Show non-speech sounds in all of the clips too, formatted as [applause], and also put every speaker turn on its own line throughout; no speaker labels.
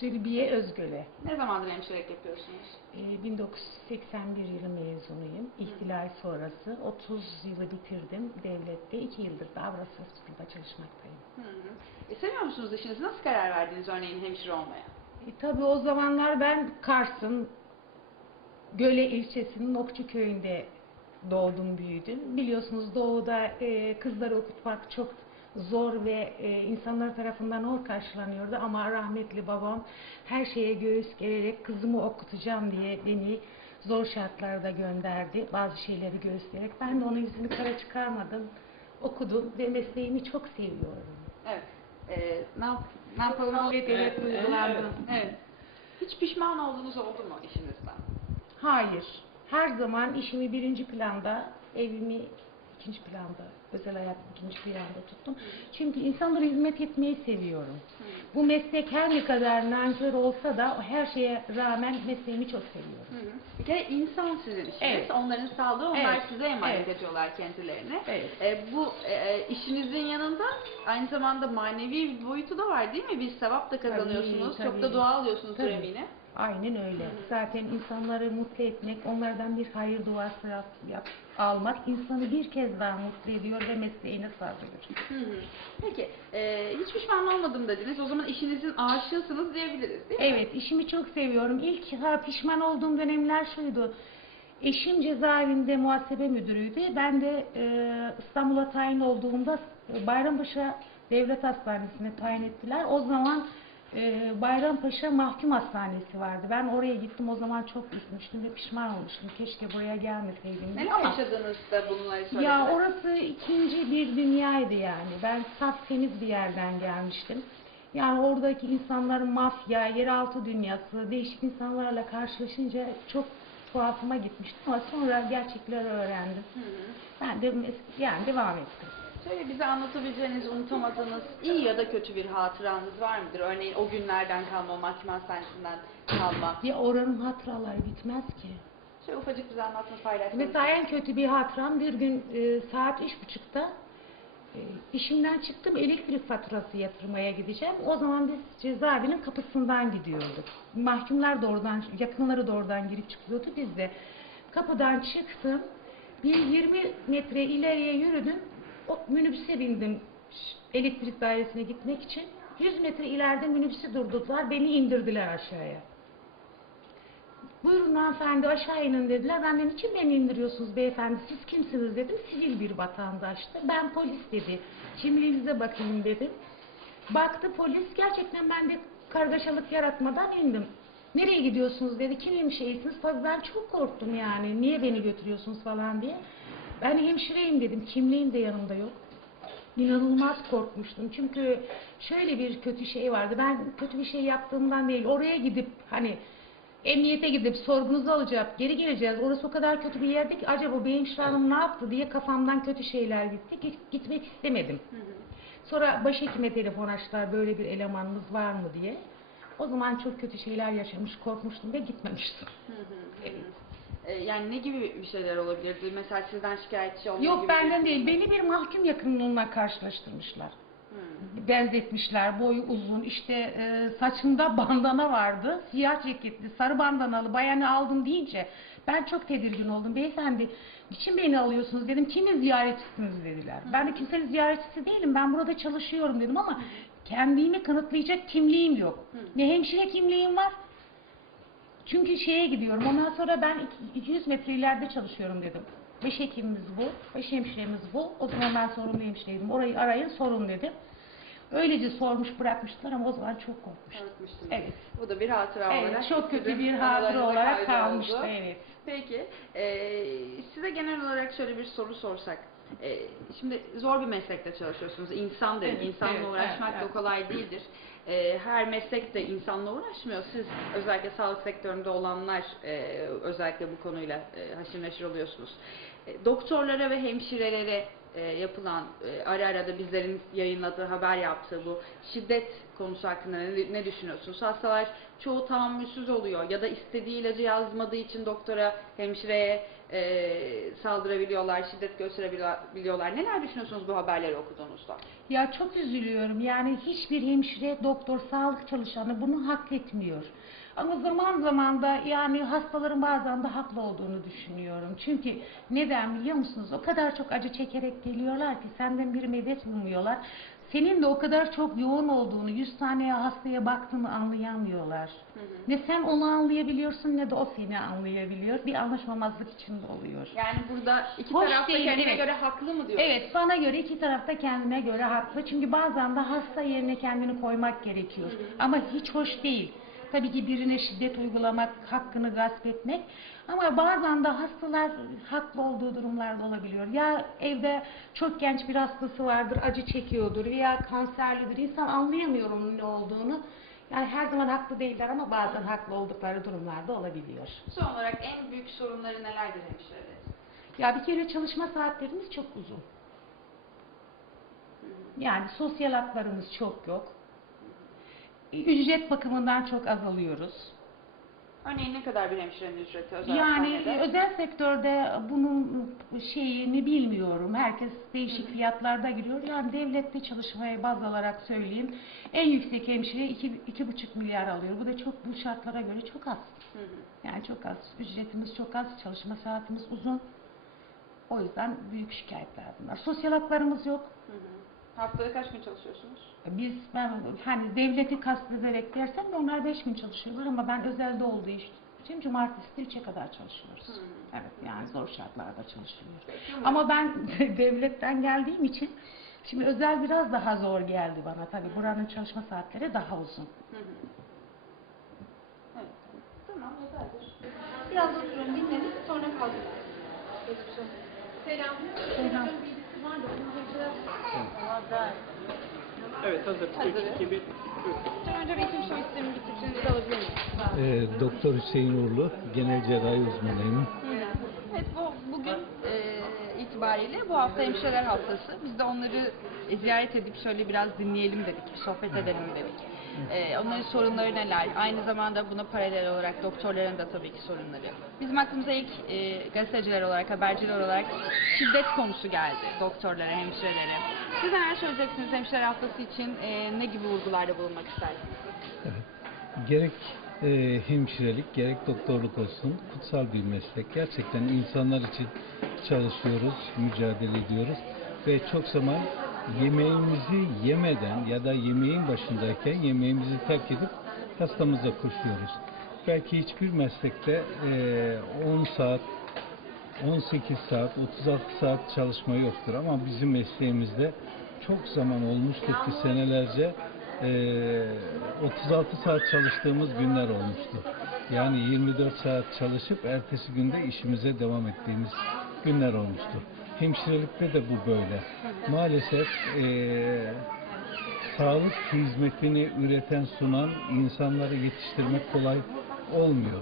Sülbiye Özgöle.
Ne zamandır hemşirelik yapıyorsunuz?
Ee, 1981 yılı mezunuyum. İhtilal sonrası 30 yılı bitirdim devlette. 2 yıldır da Avrasya Hospital'da çalışmaktayım.
Hı hı. E, seviyor musunuz işinizi? Nasıl karar verdiniz örneğin hemşire olmaya?
E, tabii o zamanlar ben Kars'ın Göle ilçesinin Okçu köyünde doğdum büyüdüm. Biliyorsunuz doğuda e, kızları okutmak çok zor ve e, insanlar tarafından hor karşılanıyordu ama rahmetli babam her şeye göğüs gererek kızımı okutacağım diye beni zor şartlarda gönderdi. Bazı şeyleri göğüsleyerek. Ben de onun yüzünü kara çıkarmadım. Okudum ve mesleğimi çok seviyorum.
Evet. E, ne, yap ne yapalım? Evet. Evet. Hiç pişman olduğunuz oldu mu işinizden?
Hayır. Her zaman işimi birinci planda, evimi ikinci planda, özel hayat ikinci planda tuttum. Çünkü insanlara hizmet etmeyi seviyorum. Bu meslek her ne kadar nankör olsa da her şeye rağmen mesleğimi çok seviyorum. Hı hı. Bir kere insan
sizin işiniz. Evet. Onların sağlığı, onlar Evet. size emanet Evet. ediyorlar kendilerini. Evet. E, bu e, işinizin yanında aynı zamanda manevi bir boyutu da var değil mi? Bir sevap da kazanıyorsunuz. Tabii, Çok da tabii. dua alıyorsunuz Tabii. eminim.
Aynen öyle. Zaten insanları mutlu etmek, onlardan bir hayır duası yap, yap- almak insanı bir kez daha mutlu ediyor ve mesleğine sarılıyor. Hı hı. Peki, e, hiç pişman olmadım dediniz. O zaman işinizin aşığısınız diyebiliriz değil mi? Evet, işimi çok seviyorum. İlk ha, pişman olduğum dönemler şuydu. Eşim cezaevinde muhasebe müdürüydü. Ben de e, İstanbul'a tayin olduğumda Bayrampaşa Devlet Hastanesi'ne tayin ettiler. O zaman e, Bayrampaşa Mahkum Hastanesi vardı. Ben oraya gittim. O zaman çok üzmüştüm ve pişman olmuştum. Keşke buraya gelmeseydim. diye Neler ama- yaşadınız
da bunları söylediniz? ya orası ikinci bir
dünyaydı yani. Ben saf temiz bir yerden gelmiştim. Yani oradaki insanların mafya, yeraltı dünyası, değişik insanlarla karşılaşınca çok tuhafıma gitmişti ama sonra gerçekleri öğrendim. Hı hı. Ben de yani devam ettim.
Şöyle bize anlatabileceğiniz, unutamadığınız iyi ya da kötü bir hatıranız var mıdır? Örneğin o günlerden kalma, mahkeme hastanesinden kalma.
Ya oranın hatıraları bitmez ki.
Şöyle ufacık bize anlatma paylaşmanız. Mesela
en kötü bir hatıram bir gün e, saat üç buçukta e, işimden çıktım elektrik faturası yatırmaya gideceğim. O zaman biz cezaevinin kapısından gidiyorduk. Mahkumlar da oradan, yakınları da oradan girip çıkıyordu. Biz de kapıdan çıktım. Bir 20 metre ileriye yürüdüm. O minibüse bindim elektrik dairesine gitmek için. 100 metre ileride minibüsü durdurdular. Beni indirdiler aşağıya. Buyurun hanımefendi aşağı inin dediler. Ben de niçin beni indiriyorsunuz beyefendi siz kimsiniz dedim. Sivil bir vatandaştı. Ben polis dedi. Kimliğinize bakayım dedim. Baktı polis gerçekten ben de kargaşalık yaratmadan indim. Nereye gidiyorsunuz dedi. Kim hemşiresiniz? Tabii ben çok korktum yani. Niye beni götürüyorsunuz falan diye. Ben hemşireyim dedim. Kimliğim de yanımda yok. İnanılmaz korkmuştum. Çünkü şöyle bir kötü şey vardı. Ben kötü bir şey yaptığımdan değil. Oraya gidip hani emniyete gidip sorgunuzu alacak, geri geleceğiz. Orası o kadar kötü bir yerdi ki acaba benim şu hanım ne yaptı diye kafamdan kötü şeyler gitti. Git- Gitmek istemedim. Sonra başhekime telefon açtılar böyle bir elemanınız var mı diye. O zaman çok kötü şeyler yaşamış, korkmuştum ve gitmemiştim.
Hı hı, hı Evet. E,
yani ne gibi bir şeyler olabilirdi? Mesela sizden şikayetçi olma Yok gibi benden bir- değil, beni
bir mahkum yakınlığına karşılaştırmışlar. Hı. benzetmişler. Boyu uzun. işte e, saçında bandana vardı. Siyah ceketli, sarı bandanalı bayanı aldım deyince ben çok tedirgin oldum. Beyefendi niçin beni alıyorsunuz dedim. Kimin ziyaretçisiniz dediler. Ben de kimsenin ziyaretçisi değilim. Ben burada çalışıyorum dedim ama kendimi kanıtlayacak kimliğim yok. Ne hemşire kimliğim var. Çünkü şeye gidiyorum. Ondan sonra ben iki- 200 metre ileride çalışıyorum dedim. Beş hekimimiz bu, beş hemşiremiz bu. O zaman ben sorumlu hemşireydim. Orayı arayın sorun dedim. Öylece sormuş bırakmıştılar ama o zaman çok korkmuştum. Korkmuştunuz. Evet. Bu da bir hatıra olarak. Evet, çok kötü bir hatıra olarak kalmıştı. oldu. Evet.
Peki,
e, size genel olarak şöyle bir soru sorsak. E, şimdi zor bir meslekte çalışıyorsunuz. İnsan dedik. Evet, İnsanla evet, uğraşmak evet, da evet. kolay değildir. E, her meslek de insanla uğraşmıyor. Siz özellikle sağlık sektöründe olanlar e, özellikle bu konuyla e, haşır neşir oluyorsunuz. E, doktorlara ve hemşirelere e, yapılan e, ara ara da bizlerin yayınladığı haber yaptığı bu şiddet konusu hakkında ne, ne düşünüyorsunuz? Hastalar çoğu tahammülsüz oluyor ya da istediği ilacı yazmadığı için doktora, hemşireye e, saldırabiliyorlar, şiddet gösterebiliyorlar. Neler düşünüyorsunuz bu haberleri okuduğunuzda?
Ya çok üzülüyorum. Yani hiçbir hemşire, doktor, sağlık çalışanı bunu hak etmiyor. Ama zaman zaman da yani hastaların bazen de haklı olduğunu düşünüyorum. Çünkü neden biliyor musunuz? O kadar çok acı çekerek geliyorlar ki senden bir medet umuyorlar. Senin de o kadar çok yoğun olduğunu, 100 tane hastaya baktığını anlayamıyorlar. Ne sen onu anlayabiliyorsun ne de o seni anlayabiliyor. Bir anlaşmamazlık içinde oluyor. Yani burada iki Hoş taraf da değil, kendine evet. göre haklı mı diyor? Evet, bana göre iki tarafta kendine göre haklı. Çünkü bazen de hasta yerine kendini koymak gerekiyor. Ama hiç hoş değil. Tabii ki birine şiddet uygulamak, hakkını gasp etmek. Ama bazen de hastalar haklı olduğu durumlarda olabiliyor. Ya evde çok genç bir hastası vardır, acı çekiyordur veya kanserlidir. İnsan anlayamıyor onun ne olduğunu. Yani her zaman haklı değiller ama bazen haklı oldukları durumlarda olabiliyor.
Son olarak en büyük sorunları nelerdir hemşirelerin?
Ya bir kere çalışma saatlerimiz çok uzun. Yani sosyal haklarımız çok yok. Ücret bakımından çok azalıyoruz.
Örneğin ne kadar bir hemşirenin ücreti özel Yani hastanede?
özel sektörde bunun şeyini bilmiyorum. Herkes değişik fiyatlarda giriyor. Yani devlette çalışmaya baz alarak söyleyeyim. En yüksek hemşire iki, iki buçuk milyar alıyor. Bu da çok bu şartlara göre çok az. Hı hı. Yani çok az. Ücretimiz çok az. Çalışma saatimiz uzun. O yüzden büyük şikayetler bunlar. Sosyal haklarımız yok.
Hı hı. Haftada kaç gün çalışıyorsunuz?
Biz ben hani devleti kastederek dersem onlar beş gün çalışıyorlar ama ben özelde olduğu için cumartesi de üçe kadar çalışıyoruz. Hı. Evet yani zor şartlarda çalışıyoruz. Peki, Ama ben [laughs] devletten geldiğim için şimdi özel biraz daha zor geldi bana tabii. Buranın çalışma saatleri daha uzun. Hı hı.
Evet. Tamam yeterdir. Biraz oturun dinledik sonra kaldık.
Geçmiş olsun. Selam. Selam.
Evet hazır. Hazırız. 3, 2, 1.
Hocam önce soy ismini bir titrinizi alabilir miyim?
Ee,
Doktor Hüseyin Uğurlu, genel cerrahi uzmanıyım.
Evet bu bugün e, itibariyle bu hafta hemşireler haftası. Biz de onları e, ziyaret edip şöyle biraz dinleyelim dedik, bir sohbet edelim dedik. E, onların sorunları neler? Aynı zamanda buna paralel olarak doktorların da tabii ki sorunları. Bizim aklımıza ilk e, gazeteciler olarak, haberciler olarak şiddet konusu geldi doktorlara, hemşirelere. Siz neler söyleyeceksiniz hemşireler haftası için? E, ne gibi vurgularda bulunmak istersiniz?
Gerek e, hemşirelik, gerek doktorluk olsun kutsal bir meslek. Gerçekten insanlar için çalışıyoruz, mücadele ediyoruz ve çok zaman yemeğimizi yemeden ya da yemeğin başındayken yemeğimizi terk edip hastamıza koşuyoruz. Belki hiçbir meslekte e, 10 saat 18 saat, 36 saat çalışma yoktur ama bizim mesleğimizde çok zaman olmuştur ki senelerce eee, 36 saat çalıştığımız günler olmuştu. Yani 24 saat çalışıp ertesi günde işimize devam ettiğimiz günler olmuştu. Hemşirelikte de bu böyle. Maalesef eee, sağlık hizmetini üreten, sunan insanları yetiştirmek kolay olmuyor.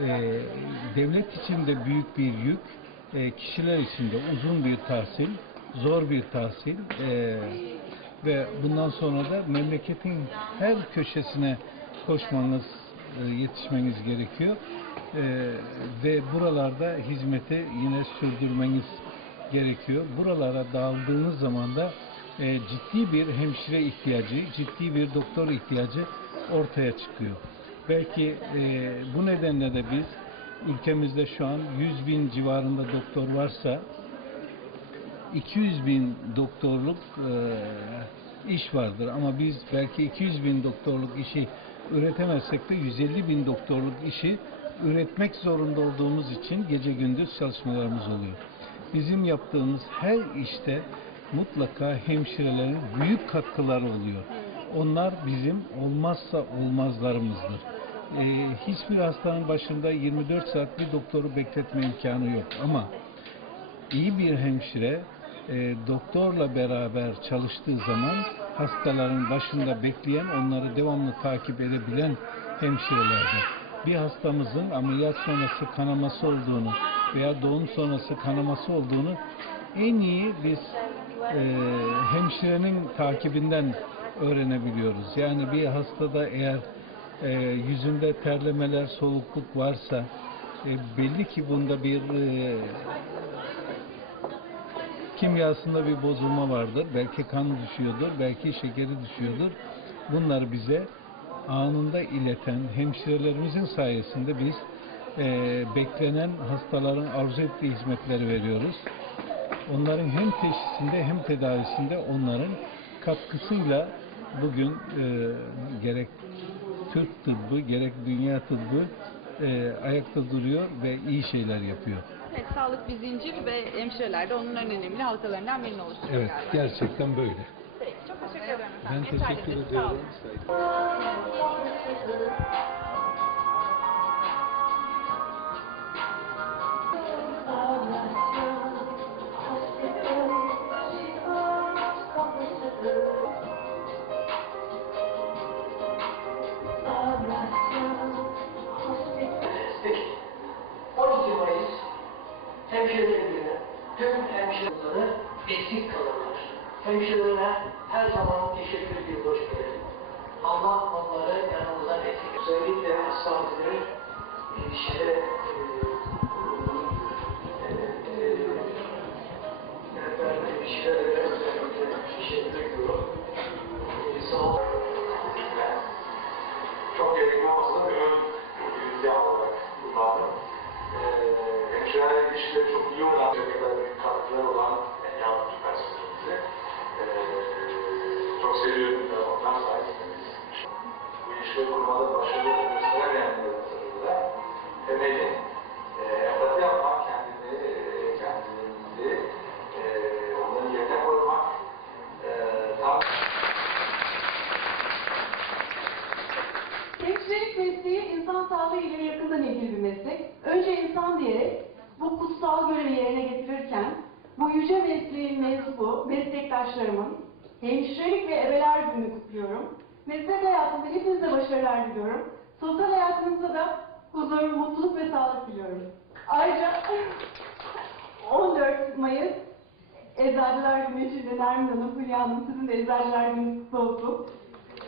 Ee, devlet için de büyük bir yük, ee, kişiler için de uzun bir tahsil, zor bir tahsil ee, ve bundan sonra da memleketin her köşesine koşmanız, e, yetişmeniz gerekiyor. Ee, ve buralarda hizmeti yine sürdürmeniz gerekiyor. Buralara dağıldığınız zaman da e, ciddi bir hemşire ihtiyacı, ciddi bir doktor ihtiyacı ortaya çıkıyor. Belki e, bu nedenle de biz ülkemizde şu an 100 bin civarında doktor varsa 200 bin doktorluk e, iş vardır ama biz belki 200 bin doktorluk işi üretemezsek de 150 bin doktorluk işi üretmek zorunda olduğumuz için gece gündüz çalışmalarımız oluyor. Bizim yaptığımız her işte mutlaka hemşirelerin büyük katkıları oluyor. Onlar bizim olmazsa olmazlarımızdır. Ee, hiçbir hastanın başında 24 saat bir doktoru bekletme imkanı yok ama iyi bir hemşire e, doktorla beraber çalıştığı zaman hastaların başında bekleyen, onları devamlı takip edebilen hemşirelerdir. Bir hastamızın ameliyat sonrası kanaması olduğunu veya doğum sonrası kanaması olduğunu en iyi biz e, hemşirenin takibinden öğrenebiliyoruz. Yani bir hastada eğer e, yüzünde terlemeler, solukluk varsa e, belli ki bunda bir e, kimyasında bir bozulma vardır. Belki kan düşüyordur, belki şekeri düşüyordur. Bunları bize anında ileten hemşirelerimizin sayesinde biz e, beklenen hastaların arzu ettiği hizmetleri veriyoruz. Onların hem teşhisinde hem tedavisinde onların katkısıyla bugün e, gerek Türk tıbbı gerek dünya tıbbı e, ayakta duruyor ve iyi şeyler yapıyor.
Evet, sağlık bir zincir ve hemşireler de onun en önemli halkalarından birini oluşturuyor Evet, galiba.
gerçekten böyle.
Peki, çok teşekkür ederim Ben efendim. teşekkür Yeterlidir, sağ olun.
12 Mayıs hemşirelerine, tüm hemşireleri eksik kalırlar. Hemşirelere her zaman teşekkür ediyoruz. Allah onları yanımızdan eksik.
Özellikle hastaneleri ilişkide
sağlığı ile yakından ilgili bir meslek. Önce insan diyerek bu kutsal görevi yerine getirirken bu yüce mesleğin mensubu meslektaşlarımın hemşirelik ve ebeler gününü kutluyorum. Meslek hayatında hepinize başarılar diliyorum. Sosyal hayatınızda da huzur, mutluluk ve sağlık diliyorum. Ayrıca [laughs] 14 Mayıs Eczacılar Günü için de Nermin Hanım, Hülya Hanım sizin de Eczacılar Günü kutlu olsun.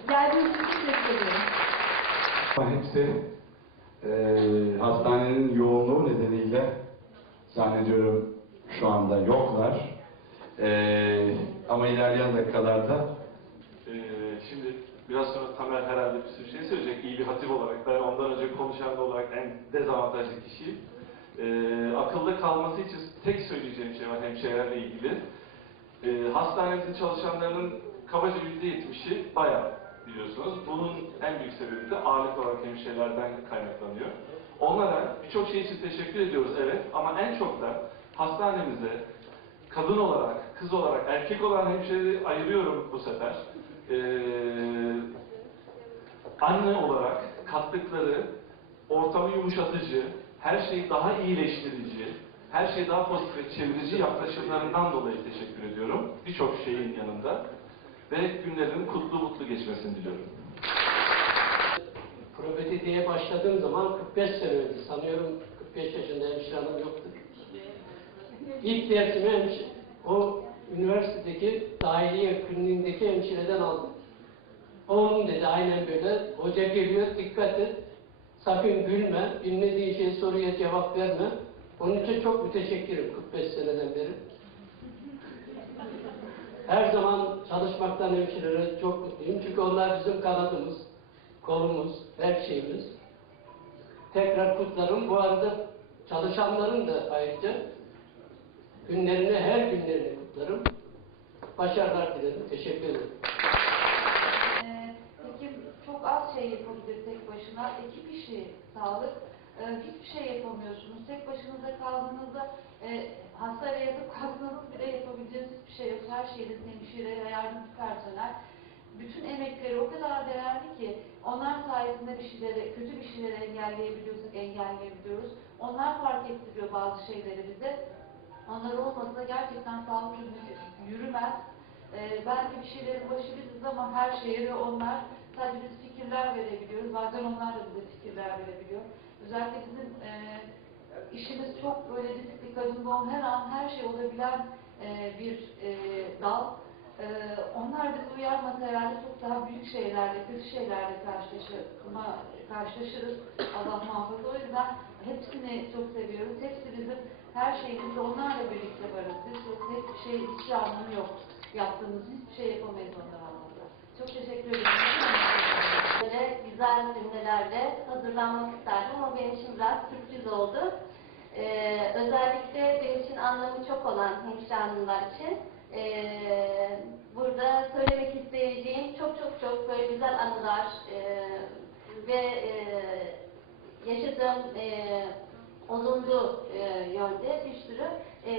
Geldiğiniz için teşekkür ederim.
Hepsi eee hastanenin yoğunluğu nedeniyle zannediyorum şu anda yoklar. Eee, ama ilerleyen dakikalarda Ee, şimdi biraz sonra Tamer herhalde bir sürü şey söyleyecek iyi bir hatip olarak. Ben ondan önce konuşan olarak en dezavantajlı kişiyim. Ee, akılda kalması için tek söyleyeceğim şey var hemşirelerle ilgili. Ee, hastanemizin çalışanlarının kabaca %70'i bayağı biliyorsunuz. Bunun en büyük sebebi de ağırlık olarak hemşirelerden kaynaklanıyor. Onlara birçok şey için teşekkür ediyoruz evet ama en çok da hastanemize kadın olarak, kız olarak, erkek olan hemşireleri ayırıyorum bu sefer. Ee, anne olarak kattıkları ortamı yumuşatıcı, her şeyi daha iyileştirici, her şeyi daha pozitife çevirici yaklaşımlarından dolayı teşekkür ediyorum. Birçok şeyin yanında. Ve günlerin kutlu mutlu geçmesini diliyorum.
Probetitiye başladığım zaman 45 sene önce, sanıyorum 45 yaşında hemşire hanım yoktu. İlk dersimi hemşire, o üniversitedeki dahiliye kliniğindeki hemşireden aldım. Oğlum dedi aynen böyle, hoca geliyor dikkat et, sakın gülme, bilmediği şey soruya cevap verme. Onun için çok müteşekkirim 45 seneden beri. Her zaman çalışmaktan hemşirelere çok mutluyum. Çünkü onlar bizim kanadımız, kolumuz, her şeyimiz. Tekrar kutlarım. Bu arada çalışanların da ayrıca günlerini, her günlerini kutlarım. Başarılar dilerim. Teşekkür ederim. Ee, Hekim çok az şey yapabilir tek başına. Ekip işi, sağlık. Ee, hiçbir şey yapamıyorsunuz. Tek başınıza kaldığınızda e, hastayla [laughs] yatıp kalktığınız bile yapabileceğiniz hiçbir şey yok. Her şeyiniz hemşire ve yardımcı personel. Bütün emekleri o kadar değerli ki onlar sayesinde bir şeyleri, kötü bir şeyleri engelleyebiliyorsak engelleyebiliyoruz. Onlar fark ettiriyor bazı şeyleri bize. Onlar olmasa gerçekten sağlık yürümez. Ee, belki bir şeylerin başı biziz ama her şeye onlar sadece biz fikirler verebiliyoruz. Bazen onlar da bize fikirler verebiliyor. Özellikle bizim e, işimiz çok böyle riskli kadın doğum her an her şey olabilen e, bir e, dal. Ee, onlar bizi uyarmasa herhalde çok daha büyük şeylerle, kötü şeylerle karşılaşma, karşılaşırız. Allah muhafaza. O yüzden hepsini çok seviyoruz. Hepsi bizim her şeyimizde onlarla birlikte varız. Hiçbir şey, hiçbir anlamı yok. Yaptığımız
hiçbir şey yapamayız onlar. Çok teşekkür ederim. Böyle güzel cümlelerle hazırlanmak isterdim ama benim için biraz sürpriz oldu. Ee, özellikle benim için anlamı çok olan hemşire için ee, burada söylemek isteyeceğim çok çok çok böyle güzel anılar ee, ve ee,
yaşadığım ee, olumlu ee, yönde bir sürü ee,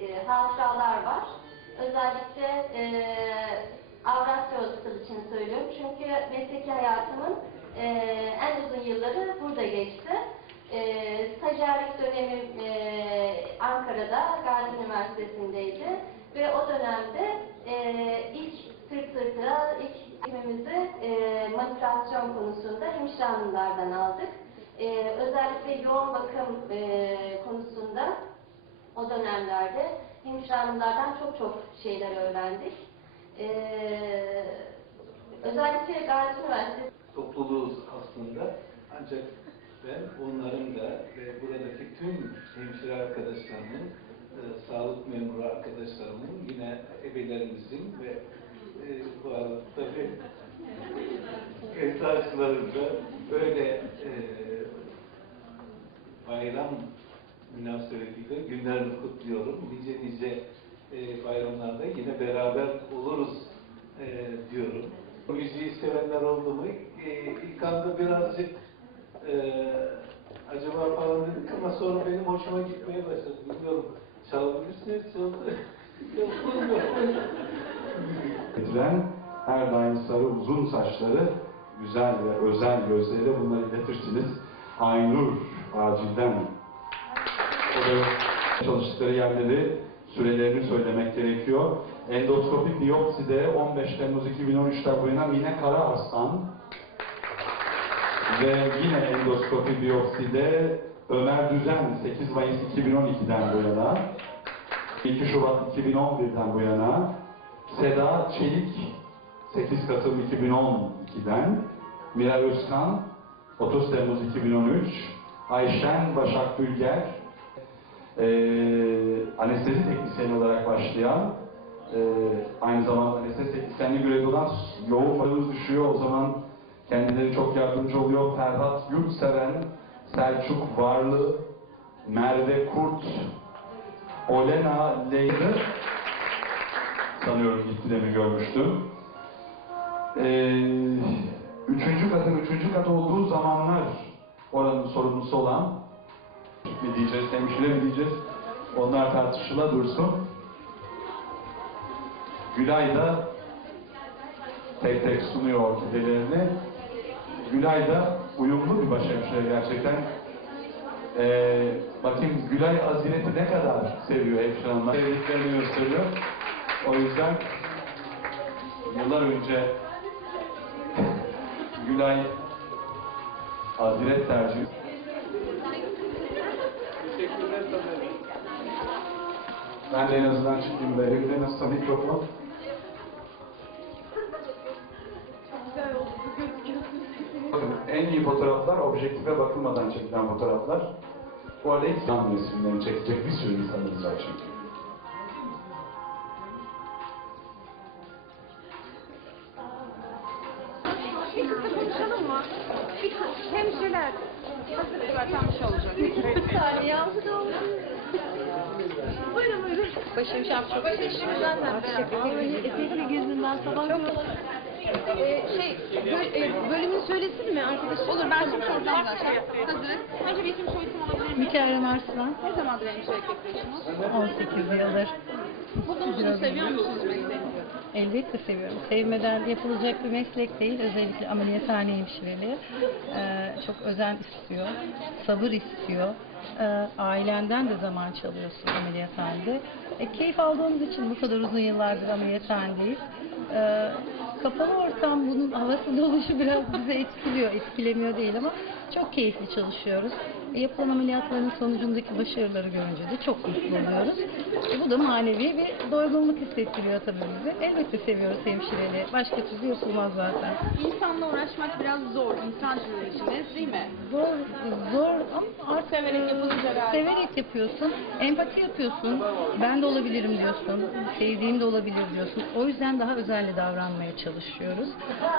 e, hatıralar var. Özellikle e, Avrasya Hospital için söylüyorum. Çünkü mesleki hayatımın e, en uzun yılları burada geçti. E, stajyerlik dönemim e, Ankara'da, Gazi Üniversitesi'ndeydi. Ve o dönemde e, ilk sırt sırta, ilk eğitimimizi e, manipülasyon konusunda hemşire hanımlardan aldık. E, özellikle yoğun bakım e, konusunda o dönemlerde hemşire hanımlardan çok çok şeyler öğrendik. Ee, özellikle Gazi Üniversitesi
topluluğuz aslında. Ancak ben onların da ve buradaki tüm hemşire arkadaşlarımın, e, sağlık memuru arkadaşlarımın, yine ebelerimizin ve e, bu arada tabii
esasların
da böyle e, bayram münasebetiyle günlerini kutluyorum. Nice nice e, bayramlarda yine beraber oluruz e, diyorum. Müziği sevenler oldu mu? E, ilk anda birazcık e, acaba falan dedik ama sonra benim hoşuma gitmeye başladı. Bilmiyorum. Çalabilirsiniz.
Getiren her daim sarı uzun saçları, güzel ve özel gözleriyle bunları iletirsiniz. Aynur acilden. Çalıştıkları yerleri, sürelerini söylemek gerekiyor. Endoskopik biyopside 15 Temmuz 2013'ten bu yana Mine Kara Arslan ve yine endoskopi biyopside Ömer Düzen 8 Mayıs 2012'den bu yana 2 Şubat 2011'den bu yana Seda Çelik 8 Kasım 2012'den Miray Özkan 30 Temmuz 2013 Ayşen Başak Bülger eee anestezi teknisyeni olarak başlayan eee aynı zamanda anestezi teknisyenliği görevi olan yoğun düşüyor. O zaman kendileri çok yardımcı oluyor Ferhat Yurtseven Selçuk Varlı Merve Kurt Olena Leyli sanıyorum gittiğimi görmüştüm. Ee, üçüncü katın üçüncü kat olduğu zamanlar oranın sorumlusu olan mi diyeceğiz, hemşire mi diyeceğiz? Onlar tartışıla dursun. Gülay da tek tek sunuyor orkidelerini. Gülay da uyumlu bir başhemşire gerçekten. Ee, bakayım Gülay Azilet'i ne kadar seviyor hemşire hanımlar. Sevdiklerini gösteriyor. O yüzden yıllar önce [laughs] Gülay Aziret tercih. Ben de en azından çıkayım böyle. Bir de nasılsa mikrofon. Fotoğraflar objektife bakılmadan çekilen fotoğraflar. Bu arada ilk yan resimlerini çekecek bir sürü insanımız var çünkü.
Bir kısa konuşalım mı? Bir kısa hemşireler. Hazır şey olacak. Bir saniye Buyurun buyurun. Başım şap çok teşekkür zaten. Etekli
gözünden sabah Çok ee, şey, böl- e, bölümünü söylesin mi
arkadaş? Olur, ben şimdi soracağım zaten. Hazırız. Önce bir isim soyisim alabilir miyim? Mikael Arslan, Ne zamandır hemşirelik yapıyorsunuz?
18 yıldır.
Mutlu musunuz, seviyor musunuz
mesleğinizi? Elbette seviyorum. Sevmeden yapılacak bir meslek değil. Özellikle ameliyathane hemşireliği. Ee, çok özen istiyor, sabır istiyor. Ee, ailenden de zaman çalıyorsun ameliyathanede. E, keyif aldığımız için bu kadar uzun yıllardır ameliyathanedeyiz. Ee, kapalı ortam bunun havasız oluşu biraz bizi etkiliyor, etkilemiyor değil ama Çok keyifli çalışıyoruz. E, yapılan ameliyatların sonucundaki başarıları görünce de çok mutlu oluyoruz. E, bu da manevi bir doygunluk hissettiriyor tabii bize. Elbette seviyoruz hemşireliği. Başka türlü yapılmaz zaten. İnsanla uğraşmak biraz
zor. İnsan içinde değil mi? Zor, zor
ama artık Severek yapılınca galiba. severek yapıyorsun, empati yapıyorsun. Ben de olabilirim diyorsun, sevdiğim de olabilir diyorsun. O yüzden daha özenli davranmaya çalışıyoruz.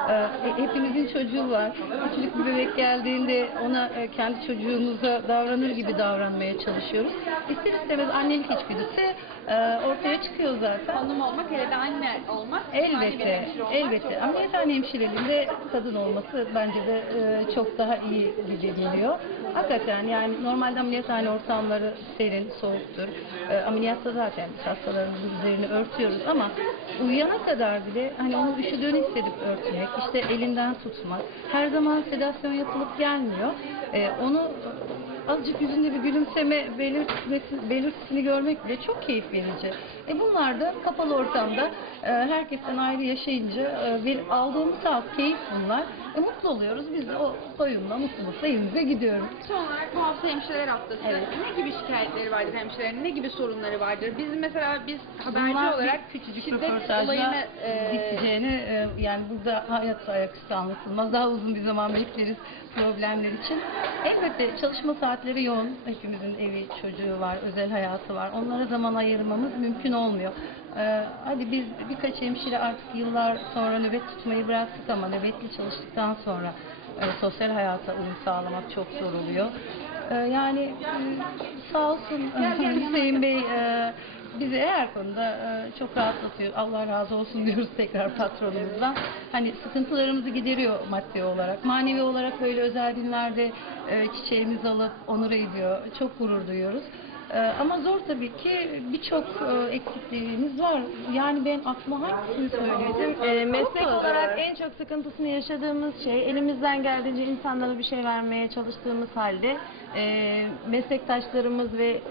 Ee, hepimizin çocuğu var. Küçük bir bebek geldiğinde ona e, kendi çocuğumuza davranır gibi davranmaya çalışıyoruz. İster istemez annelik içgüdüsü e, ortaya çıkıyor zaten. Hanım olmak, hele de anne olmak. Elbette, olmak elbette. çok Ameliyathane hemşireliğinde kadın olması bence de e, çok daha iyi gibi geliyor. Hakikaten yani normalde ameliyathane ortamları serin, soğuktur. E, ameliyatta zaten hastalarımızın üzerini örtüyoruz ama uyuyana kadar bile hani onu üşüdüğünü hissedip örtmek, işte elinden tutmak. Her zaman sedasyon yapılıp gelmiyor. E, onu azıcık yüzünde bir gülümseme belirtmesi, belirtisini görmek bile çok keyif verici. E bunlar da kapalı ortamda e, herkesten ayrı yaşayınca e, bir aldığımız tat, keyif bunlar. E mutlu oluyoruz. Biz de o doyumla, mutlulukla evimize gidiyoruz. Son olarak bu hafta hemşireler haftası. Evet. Ne
gibi şikayetleri vardır hemşirelerin? Ne gibi sorunları vardır? Biz mesela biz haberci Bunlar olarak bir küçücük şiddet olayını
e, biteceğini e, yani burada hayat ayaküstü anlatılmaz. Daha uzun bir zaman bekleriz problemler için. Elbette çalışma saatleri yoğun. Hepimizin evi, çocuğu var, özel hayatı var. Onlara zaman ayırmamız mümkün olmuyor. Ee, hadi biz birkaç hemşire artık yıllar sonra nöbet tutmayı bıraktık ama nöbetli çalıştıktan sonra e, sosyal hayata uyum sağlamak çok zor oluyor. Ee, yani e, sağ olsun [laughs] Hüseyin Bey e, bizi her konuda e, çok rahatlatıyor. Allah razı olsun [laughs] diyoruz tekrar patronumuzdan. Hani sıkıntılarımızı gideriyor maddi olarak. Manevi olarak böyle özel günlerde e, çiçeğimizi alıp onur ediyor. Çok gurur duyuyoruz. E, ama zor tabii ki birçok e, eksikliğimiz var. Yani ben
aklıma hangisini söyleyeyim? E, meslek olarak en çok sıkıntısını yaşadığımız şey elimizden geldiğince insanlara bir şey vermeye çalıştığımız halde e, meslektaşlarımız ve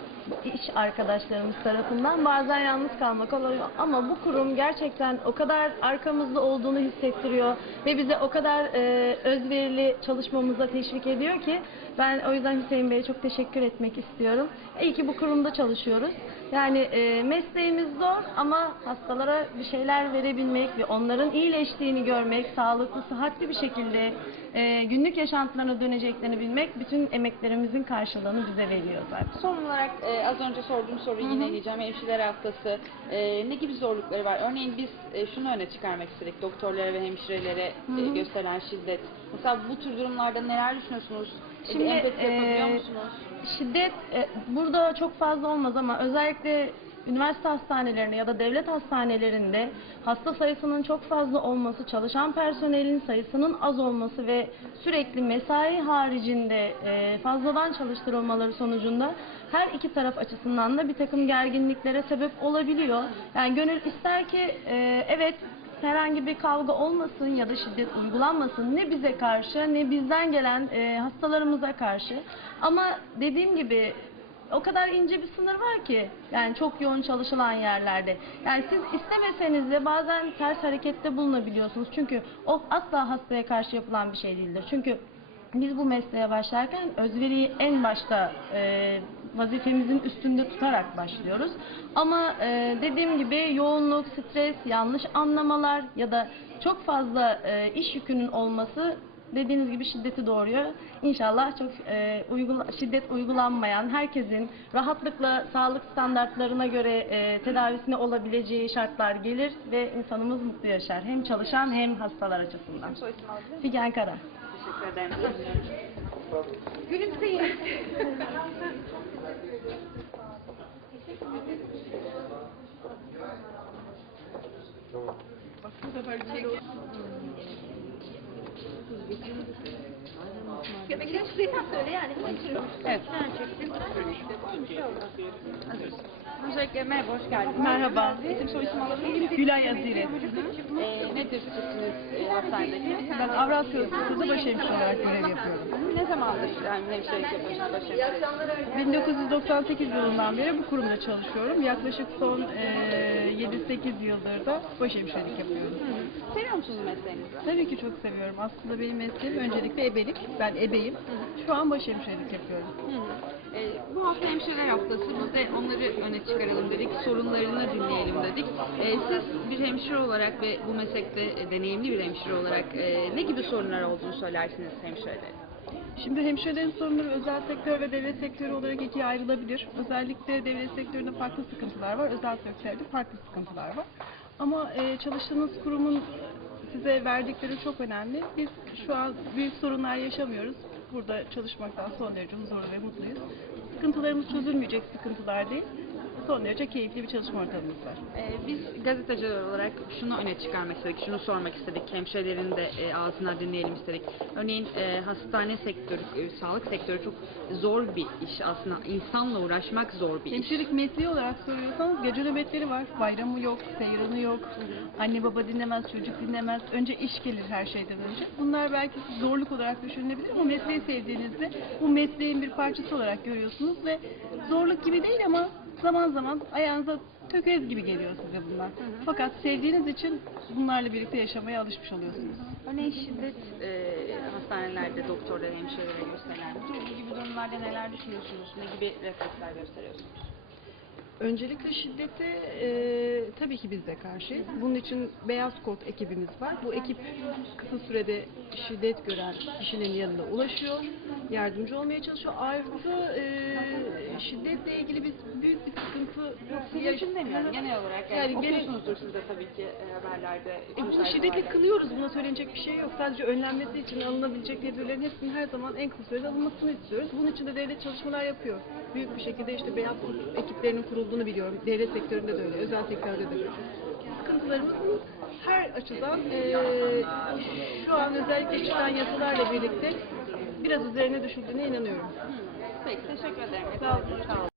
iş arkadaşlarımız tarafından bazen yalnız kalmak oluyor. Ama bu kurum gerçekten o kadar arkamızda olduğunu hissettiriyor ve bize o kadar e, özverili çalışmamıza teşvik ediyor ki ben o yüzden Hüseyin Bey'e çok teşekkür etmek istiyorum. İyi ki bu kurumda çalışıyoruz. Yani e, mesleğimiz zor ama hastalara bir şeyler verebilmek ve onların iyileştiğini görmek, sağlıklı, sıhhatli bir şekilde e, günlük yaşantılarına döneceklerini bilmek bütün emeklerimizin karşılığını bize veriyor zaten.
Son olarak e, az önce sorduğum soruyu yine diyeceğim. Hemşireler haftası e, ne gibi zorlukları var? Örneğin biz e, şunu öne çıkarmak istedik. Doktorlara ve hemşirelere e, gösterilen şiddet. Mesela bu tür durumlarda neler düşünüyorsunuz?
E, Şimdi, bir empati yapabiliyor e, musunuz?
Şiddet e, burada çok fazla olmaz ama özellikle üniversite hastanelerinde ya da devlet hastanelerinde hasta sayısının çok fazla olması, çalışan personelin sayısının az olması ve sürekli mesai haricinde e, fazladan çalıştırılmaları sonucunda her iki taraf açısından da bir takım gerginliklere sebep olabiliyor. Yani gönül ister ki e, evet herhangi bir kavga olmasın ya da şiddet uygulanmasın ne bize karşı ne bizden gelen e, hastalarımıza karşı. Ama dediğim gibi o kadar ince bir sınır var ki yani çok yoğun çalışılan yerlerde. Yani siz istemeseniz de bazen ters harekette bulunabiliyorsunuz. Çünkü o asla hastaya karşı yapılan bir şey değildir. Çünkü biz bu mesleğe başlarken özveriyi en başta e, vazifemizin üstünde tutarak başlıyoruz. Ama e, dediğim gibi yoğunluk, stres, yanlış anlamalar ya da çok fazla e, iş yükünün olması dediğiniz gibi şiddeti doğuruyor. İnşallah çok e, uygula, şiddet uygulanmayan, herkesin rahatlıkla sağlık standartlarına göre e, tedavisine olabileceği şartlar gelir ve insanımız mutlu yaşar. Hem çalışan hem hastalar açısından. Figen Kara.
Teşekkür.
Gülümseyin.
Ya da gerçekten söyle yani. Evet.
Öncelikle merhaba, hoş geldiniz. Merhaba. İsim soy isim alabilir? Gülay Azire.
Ee, nedir sizsiniz e, hastanedeki? Ben Avrasya Üniversitesi'nde başhemşire olarak görev yapıyorum. Ne zamandır yani
hemşirelik yapıyorsunuz başhemşirelik?
1998
yılından beri bu kurumda çalışıyorum. Yaklaşık son e, 7-8 yıldır da başhemşirelik yapıyorum. Seviyor musunuz mesleğinizi? Tabii ki çok seviyorum. Aslında benim mesleğim öncelikle ebelik. Ben ebeyim. Şu an baş hemşirelik yapıyorum. Hı Ee, bu hafta hemşireler
haftası biz de onları öne çıkaralım dedik, sorunlarını dinleyelim dedik. Ee, siz bir hemşire olarak ve bu meslekte e, deneyimli bir hemşire olarak e, ne gibi sorunlar olduğunu söylersiniz hemşirelerin?
Şimdi hemşirelerin sorunları özel sektör ve devlet sektörü olarak ikiye ayrılabilir. Özellikle devlet sektöründe farklı sıkıntılar var, özel sektörde farklı sıkıntılar var. Ama e, çalıştığınız kurumun size verdikleri çok önemli. Biz şu an büyük sorunlar yaşamıyoruz. Burada çalışmaktan son derece huzurlu ve mutluyuz. Sıkıntılarımız çözülmeyecek sıkıntılar değil. Son derece keyifli bir çalışma ortamımız var.
Ee, biz gazeteciler
olarak şunu öne çıkarmak istedik, şunu sormak istedik, hemşirelerin de e, ağzından dinleyelim istedik. Örneğin e, hastane sektörü, e, sağlık sektörü çok zor bir iş aslında. İnsanla uğraşmak zor bir iş. Hemşirelik
mesleği olarak soruyorsanız gece nöbetleri var. Bayramı yok, seyranı yok. Anne baba dinlemez, çocuk dinlemez. Önce iş gelir her şeyden önce. Bunlar belki zorluk olarak düşünülebilir ama mesleği sevdiğinizde bu mesleğin bir parçası olarak görüyorsunuz ve zorluk gibi değil ama zaman zaman ayağınıza tökez gibi geliyor size bunlar. Fakat sevdiğiniz için bunlarla birlikte yaşamaya alışmış oluyorsunuz.
Örneğin şiddet e, hastanelerde doktorlara, hemşirelere gösterilen bu tür- gibi durumlarda neler düşünüyorsunuz? Ne gibi refleksler
gösteriyorsunuz? Öncelikle şiddete e, tabii ki biz de karşıyız. Bunun için Beyaz Kod ekibimiz var. Bu ekip kısa sürede şiddet gören kişinin yanına ulaşıyor, yardımcı olmaya çalışıyor. Ayrıca e, şiddetle ilgili biz büyük bir sıkıntı Sizin için demiyorum genel olarak. Yani, Yani okuyorsunuzdur siz de tabii
ki e, haberlerde. E, bunu şiddetle haberlerde.
kılıyoruz. Buna söylenecek bir şey yok. Sadece önlenmesi için alınabilecek tedbirlerin hepsinin her zaman en kısa sürede alınmasını istiyoruz. Bunun için de devlet çalışmalar yapıyor. Büyük bir şekilde işte beyaz ekiplerinin kurulduğunu biliyorum. Devlet sektöründe de öyle, özel sektörde de öyle. Sıkıntılarımız her açıdan e, şu an özellikle çıkan yasalarla birlikte biraz üzerine düşüldüğüne inanıyorum. Peki teşekkür ederim. Sağ olun.